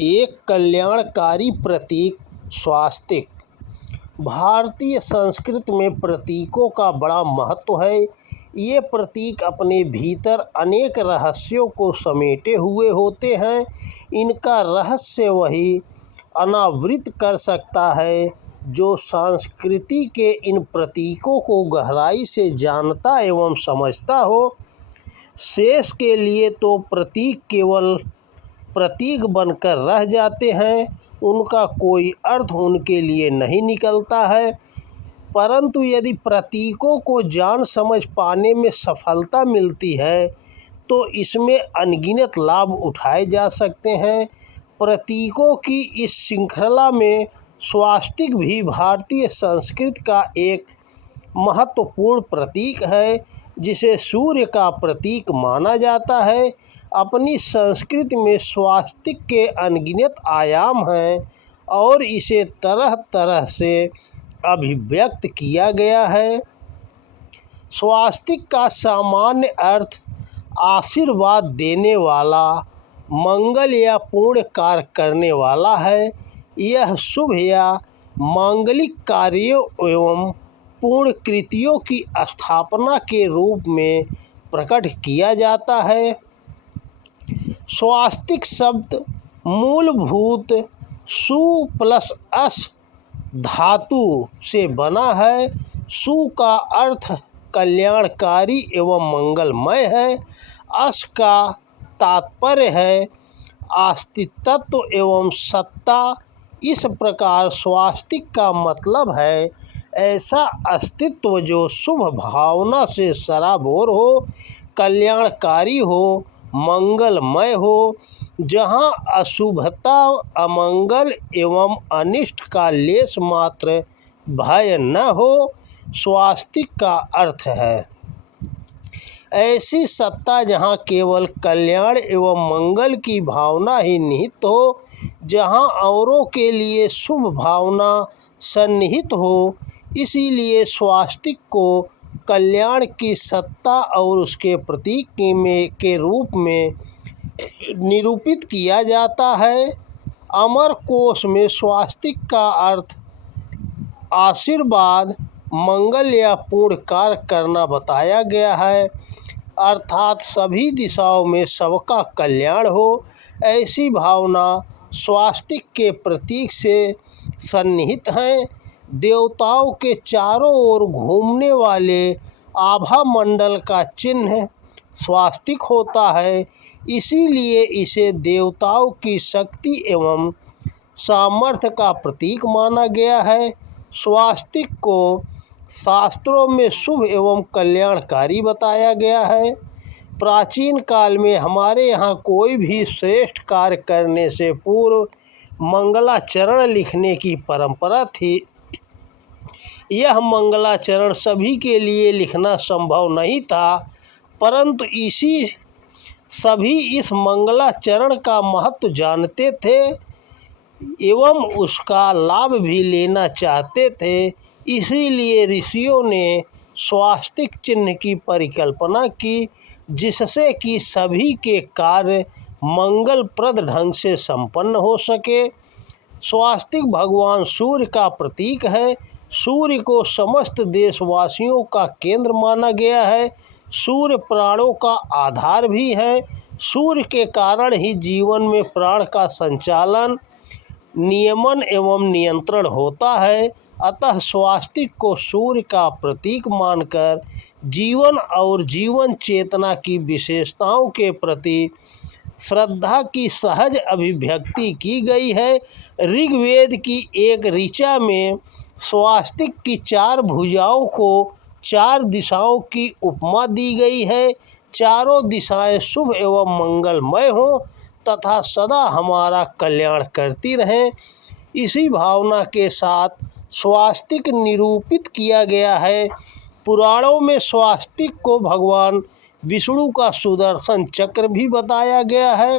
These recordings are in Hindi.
एक कल्याणकारी प्रतीक स्वास्तिक। भारतीय संस्कृति में प्रतीकों का बड़ा महत्व है। ये प्रतीक अपने भीतर अनेक रहस्यों को समेटे हुए होते हैं। इनका रहस्य वही अनावृत कर सकता है जो संस्कृति के इन प्रतीकों को गहराई से जानता एवं समझता हो। शेष के लिए तो प्रतीक केवल प्रतीक बनकर रह जाते हैं, उनका कोई अर्थ उनके लिए नहीं निकलता है। परंतु यदि प्रतीकों को जान समझ पाने में सफलता मिलती है तो इसमें अनगिनत लाभ उठाए जा सकते हैं। प्रतीकों की इस श्रृंखला में स्वास्तिक भी भारतीय संस्कृति का एक महत्वपूर्ण प्रतीक है, जिसे सूर्य का प्रतीक माना जाता है। अपनी संस्कृति में स्वास्तिक के अनगिनत आयाम हैं और इसे तरह तरह से अभिव्यक्त किया गया है। स्वास्तिक का सामान्य अर्थ आशीर्वाद देने वाला, मंगल या पुण्य कार्य करने वाला है। यह शुभ या मांगलिक कार्यों एवं पुण्य कृतियों की स्थापना के रूप में प्रकट किया जाता है। स्वास्तिक शब्द मूलभूत सु प्लस अस धातु से बना है। सु का अर्थ कल्याणकारी एवं मंगलमय है। अस का तात्पर्य है अस्तित्व एवं सत्ता। इस प्रकार स्वास्तिक का मतलब है ऐसा अस्तित्व जो शुभ भावना से सराबोर हो, कल्याणकारी हो, मंगलमय हो, जहाँ अशुभता, अमंगल एवं अनिष्ट का लेश मात्र भय न हो। स्वास्तिक का अर्थ है ऐसी सत्ता जहाँ केवल कल्याण एवं मंगल की भावना ही निहित हो, जहाँ औरों के लिए शुभ भावना सन्निहित हो। इसीलिए स्वास्तिक को कल्याण की सत्ता और उसके प्रतीक के रूप में निरूपित किया जाता है। अमरकोश में स्वास्तिक का अर्थ आशीर्वाद, मंगल या पुण्य कार्य करना बताया गया है, अर्थात सभी दिशाओं में सबका कल्याण हो, ऐसी भावना स्वास्तिक के प्रतीक से सन्निहित है। देवताओं के चारों ओर घूमने वाले आभा मंडल का चिन्ह स्वास्तिक होता है। इसीलिए इसे देवताओं की शक्ति एवं सामर्थ्य का प्रतीक माना गया है। स्वास्तिक को शास्त्रों में शुभ एवं कल्याणकारी बताया गया है। प्राचीन काल में हमारे यहाँ कोई भी श्रेष्ठ कार्य करने से पूर्व मंगलाचरण लिखने की परंपरा थी। यह मंगलाचरण सभी के लिए लिखना संभव नहीं था, परंतु सभी इस मंगलाचरण का महत्व जानते थे एवं उसका लाभ भी लेना चाहते थे। इसीलिए ऋषियों ने स्वास्तिक चिन्ह की परिकल्पना की, जिससे कि सभी के कार्य मंगलप्रद ढंग से संपन्न हो सके। स्वास्तिक भगवान सूर्य का प्रतीक है। सूर्य को समस्त देशवासियों का केंद्र माना गया है। सूर्य प्राणों का आधार भी है। सूर्य के कारण ही जीवन में प्राण का संचालन, नियमन एवं नियंत्रण होता है। अतः स्वास्तिक को सूर्य का प्रतीक मानकर जीवन और जीवन चेतना की विशेषताओं के प्रति श्रद्धा की सहज अभिव्यक्ति की गई है। ऋग्वेद की एक ऋचा में स्वास्तिक की 4 भुजाओं को 4 दिशाओं की उपमा दी गई है। चारों दिशाएं शुभ एवं मंगलमय हों तथा सदा हमारा कल्याण करती रहें। इसी भावना के साथ स्वास्तिक निरूपित किया गया है। पुराणों में स्वास्तिक को भगवान विष्णु का सुदर्शन चक्र भी बताया गया है।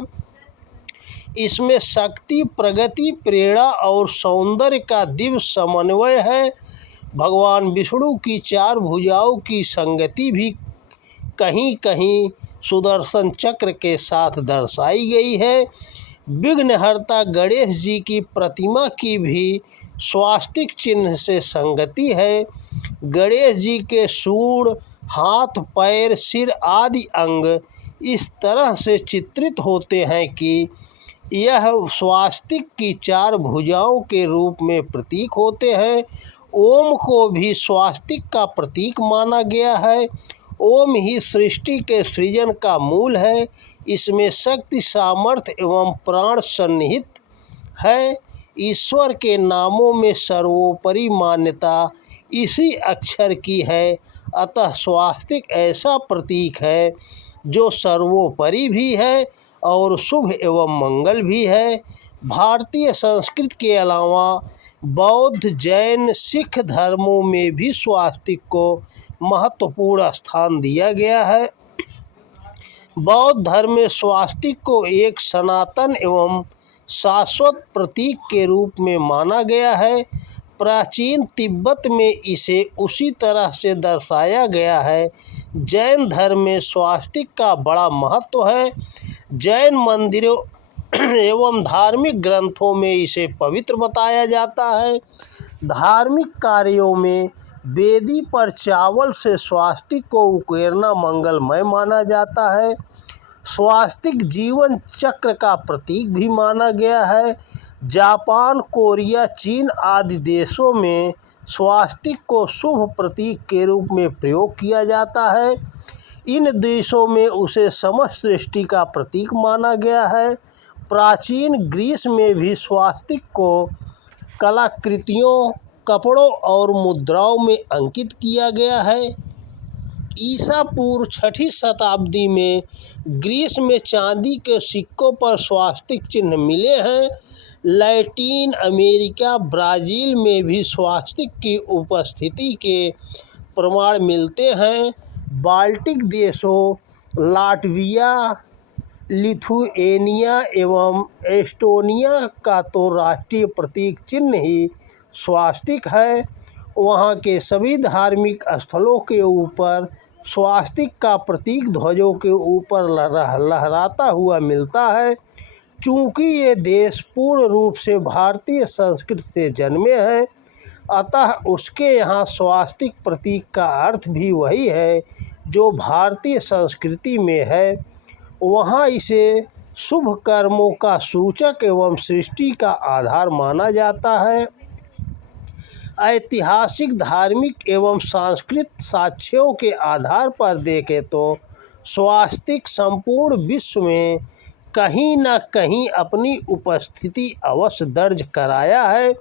इसमें शक्ति, प्रगति, प्रेरणा और सौंदर्य का दिव्य समन्वय है। भगवान विष्णु की 4 भुजाओं की संगति भी कहीं कहीं सुदर्शन चक्र के साथ दर्शाई गई है। विघ्नहर्ता गणेश जी की प्रतिमा की भी स्वास्तिक चिन्ह से संगति है। गणेश जी के सूंड, हाथ, पैर, सिर आदि अंग इस तरह से चित्रित होते हैं कि यह स्वास्तिक की 4 भुजाओं के रूप में प्रतीक होते हैं। ओम को भी स्वास्तिक का प्रतीक माना गया है। ओम ही सृष्टि के सृजन का मूल है। इसमें शक्ति, सामर्थ्य एवं प्राण सन्निहित है। ईश्वर के नामों में सर्वोपरि मान्यता इसी अक्षर की है। अतः स्वास्तिक ऐसा प्रतीक है जो सर्वोपरि भी है और शुभ एवं मंगल भी है। भारतीय संस्कृति के अलावा बौद्ध, जैन, सिख धर्मों में भी स्वास्तिक को महत्वपूर्ण स्थान दिया गया है। बौद्ध धर्म में स्वास्तिक को एक सनातन एवं शाश्वत प्रतीक के रूप में माना गया है। प्राचीन तिब्बत में इसे उसी तरह से दर्शाया गया है। जैन धर्म में स्वास्तिक का बड़ा महत्व है। जैन मंदिरों एवं धार्मिक ग्रंथों में इसे पवित्र बताया जाता है। धार्मिक कार्यों में वेदी पर चावल से स्वास्तिक को उकेरना मंगलमय माना जाता है। स्वास्तिक जीवन चक्र का प्रतीक भी माना गया है। जापान, कोरिया, चीन आदि देशों में स्वास्तिक को शुभ प्रतीक के रूप में प्रयोग किया जाता है। इन देशों में उसे समस्त सृष्टि का प्रतीक माना गया है। प्राचीन ग्रीस में भी स्वास्तिक को कलाकृतियों, कपड़ों और मुद्राओं में अंकित किया गया है। ईसा पूर्व 6वीं शताब्दी में ग्रीस में चांदी के सिक्कों पर स्वास्तिक चिन्ह मिले हैं। लैटिन अमेरिका, ब्राज़ील में भी स्वास्तिक की उपस्थिति के प्रमाण मिलते हैं। बाल्टिक देशों लाटविया, लिथुएनिया एवं एस्टोनिया का तो राष्ट्रीय प्रतीक चिन्ह ही स्वास्तिक है। वहाँ के सभी धार्मिक स्थलों के ऊपर स्वास्तिक का प्रतीक ध्वजों के ऊपर लहराता हुआ मिलता है। चूँकि ये देश पूर्ण रूप से भारतीय संस्कृति से जन्मे हैं, अतः उसके यहाँ स्वास्तिक प्रतीक का अर्थ भी वही है जो भारतीय संस्कृति में है। वहाँ इसे शुभ कर्मों का सूचक एवं सृष्टि का आधार माना जाता है। ऐतिहासिक, धार्मिक एवं सांस्कृतिक साक्ष्यों के आधार पर देखें तो स्वास्तिक संपूर्ण विश्व में कहीं न कहीं अपनी उपस्थिति अवश्य दर्ज कराया है।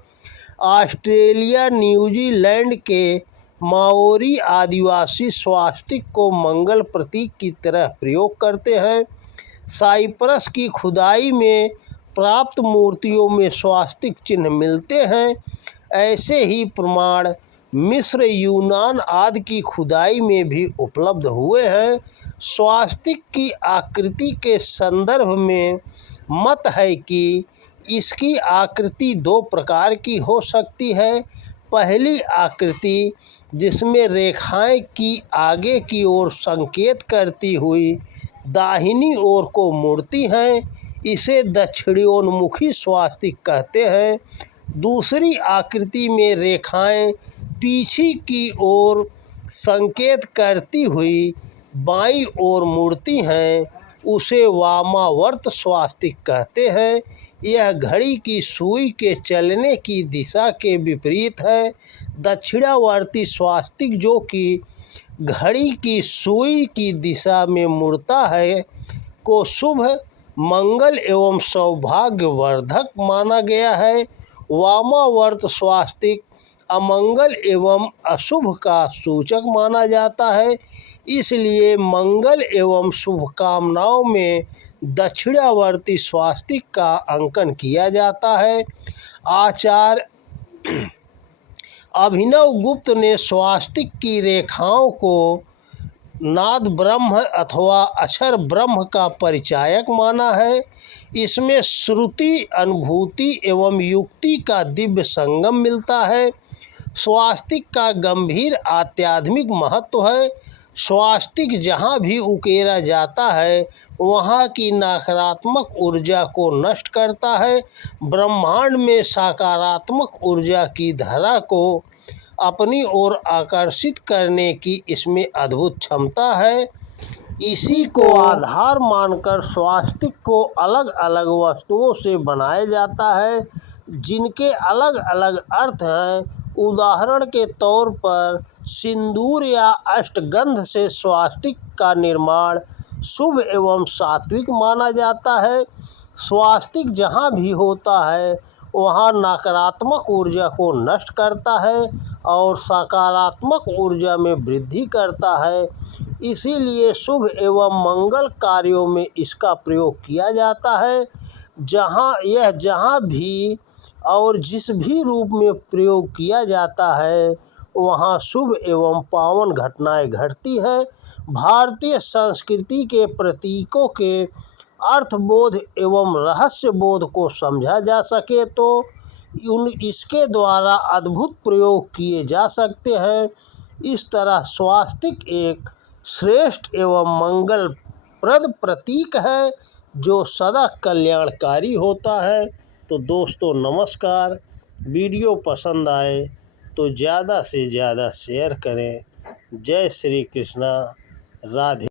ऑस्ट्रेलिया, न्यूजीलैंड के माओरी आदिवासी स्वास्तिक को मंगल प्रतीक की तरह प्रयोग करते हैं। साइप्रस की खुदाई में प्राप्त मूर्तियों में स्वास्तिक चिन्ह मिलते हैं। ऐसे ही प्रमाण मिस्र, यूनान आदि की खुदाई में भी उपलब्ध हुए हैं। स्वास्तिक की आकृति के संदर्भ में मत है कि इसकी आकृति 2 प्रकार की हो सकती है। पहली आकृति, जिसमें रेखाएं की आगे की ओर संकेत करती हुई दाहिनी ओर को मुड़ती हैं, इसे दक्षिणोन्मुखी स्वास्तिक कहते हैं। दूसरी आकृति में रेखाएं पीछे की ओर संकेत करती हुई बाईं ओर मुड़ती हैं, उसे वामावर्त स्वास्तिक कहते हैं। यह घड़ी की सुई के चलने की दिशा के विपरीत है। दक्षिणावर्ती स्वास्तिक, जो कि घड़ी की सुई की दिशा में मुड़ता है, को शुभ, मंगल एवं सौभाग्यवर्धक माना गया है। वामावर्त स्वास्तिक अमंगल एवं अशुभ का सूचक माना जाता है। इसलिए मंगल एवं शुभकामनाओं में दक्षिणावर्ती स्वास्तिक का अंकन किया जाता है। आचार्य अभिनव गुप्त ने स्वास्तिक की रेखाओं को नाद ब्रह्म अथवा अक्षर ब्रह्म का परिचायक माना है। इसमें श्रुति, अनुभूति एवं युक्ति का दिव्य संगम मिलता है। स्वास्तिक का गंभीर आध्यात्मिक महत्व है। स्वास्तिक जहाँ भी उकेरा जाता है वहाँ की नकारात्मक ऊर्जा को नष्ट करता है। ब्रह्मांड में सकारात्मक ऊर्जा की धारा को अपनी ओर आकर्षित करने की इसमें अद्भुत क्षमता है। इसी को आधार मानकर स्वास्तिक को अलग अलग वस्तुओं से बनाया जाता है जिनके अलग अलग अर्थ हैं। उदाहरण के तौर पर सिंदूर या अष्टगंध से स्वास्तिक का निर्माण शुभ एवं सात्विक माना जाता है। स्वास्तिक जहाँ भी होता है वहाँ नकारात्मक ऊर्जा को नष्ट करता है और सकारात्मक ऊर्जा में वृद्धि करता है। इसीलिए शुभ एवं मंगल कार्यों में इसका प्रयोग किया जाता है। जहाँ भी और जिस भी रूप में प्रयोग किया जाता है वहाँ शुभ एवं पावन घटनाएं घटती है। भारतीय संस्कृति के प्रतीकों के अर्थबोध एवं रहस्य बोध को समझा जा सके तो इसके द्वारा अद्भुत प्रयोग किए जा सकते हैं। इस तरह स्वास्तिक एक श्रेष्ठ एवं मंगलप्रद प्रतीक है जो सदा कल्याणकारी होता है। तो दोस्तों नमस्कार, वीडियो पसंद आए तो ज़्यादा से ज़्यादा शेयर करें। जय श्री कृष्णा, राधे।